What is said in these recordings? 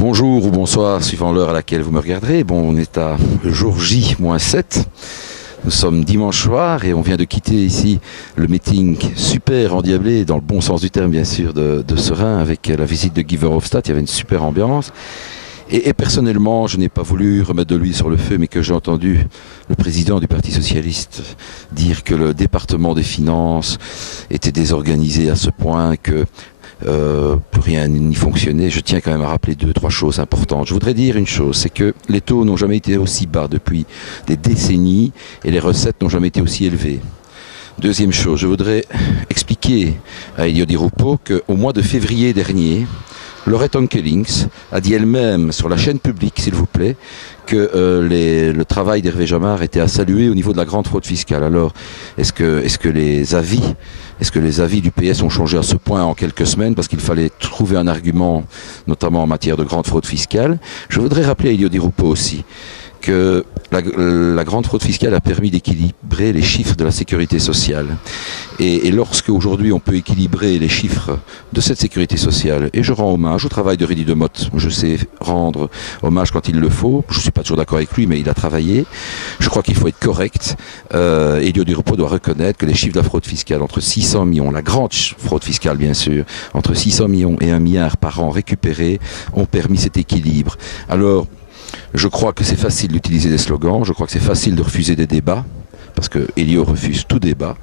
Bonjour ou bonsoir, suivant l'heure à laquelle vous me regarderez. Bon, on est à jour J-7. Nous sommes dimanche soir et on vient de quitter ici le meeting super endiablé, dans le bon sens du terme bien sûr, de Serein avec la visite de Guy Verhofstadt. Il y avait une super ambiance. Et personnellement, je n'ai pas voulu remettre de l'huile sur le feu, mais que j'ai entendu le président du Parti Socialiste dire que le département des finances était désorganisé à ce point que plus rien n'y fonctionnait. Je tiens quand même à rappeler trois choses importantes. Je voudrais dire une chose, c'est que les taux n'ont jamais été aussi bas depuis des décennies et les recettes n'ont jamais été aussi élevées. Deuxième chose, je voudrais expliquer à Elio Di Rupo qu'au mois de février dernier, Loretta Onkelings a dit elle-même sur la chaîne publique, s'il vous plaît, que le travail d'Hervé Jamard était à saluer au niveau de la grande fraude fiscale. Alors, est-ce que les avis du PS ont changé à ce point en quelques semaines parce qu'il fallait trouver un argument, notamment en matière de grande fraude fiscale? Je voudrais rappeler à Elio Di Rupo aussi que la grande fraude fiscale a permis d'équilibrer les chiffres de la sécurité sociale. Et lorsque aujourd'hui on peut équilibrer les chiffres de cette sécurité sociale, et je rends hommage au travail de Rédi Demotte, je sais rendre hommage quand il le faut, je ne suis pas toujours d'accord avec lui, mais il a travaillé, je crois qu'il faut être correct. Elio Di Rupo doit reconnaître que les chiffres de la fraude fiscale, entre 600 millions, la grande fraude fiscale bien sûr, entre 600 millions et 1 milliard par an récupérés, ont permis cet équilibre. Alors, je crois que c'est facile d'utiliser des slogans, je crois que c'est facile de refuser des débats, parce que Elio refuse tout débat.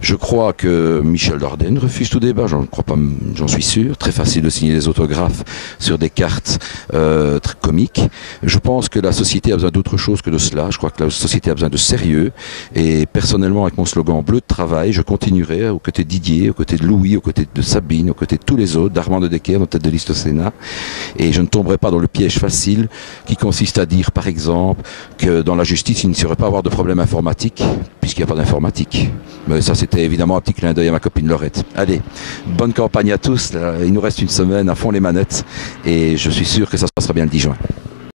Je crois que Michel Dardenne refuse tout débat, j'en suis sûr. Très facile de signer des autographes sur des cartes très comiques. Je pense que la société a besoin d'autre chose que de cela. Je crois que la société a besoin de sérieux. Et personnellement, avec mon slogan bleu de travail, je continuerai aux côtés de Didier, aux côtés de Louis, aux côtés de Sabine, aux côtés de tous les autres, d'Armand de Decker, notre tête de liste au Sénat. Et je ne tomberai pas dans le piège facile qui consiste à dire, par exemple, que dans la justice, il ne saurait pas avoir de problème informatique, puisqu'il n'y a pas d'informatique. Mais ça, c'était évidemment un petit clin d'œil à ma copine Laurette. Allez, bonne campagne à tous. Il nous reste une semaine à fond les manettes et je suis sûr que ça se passera bien le 10 juin.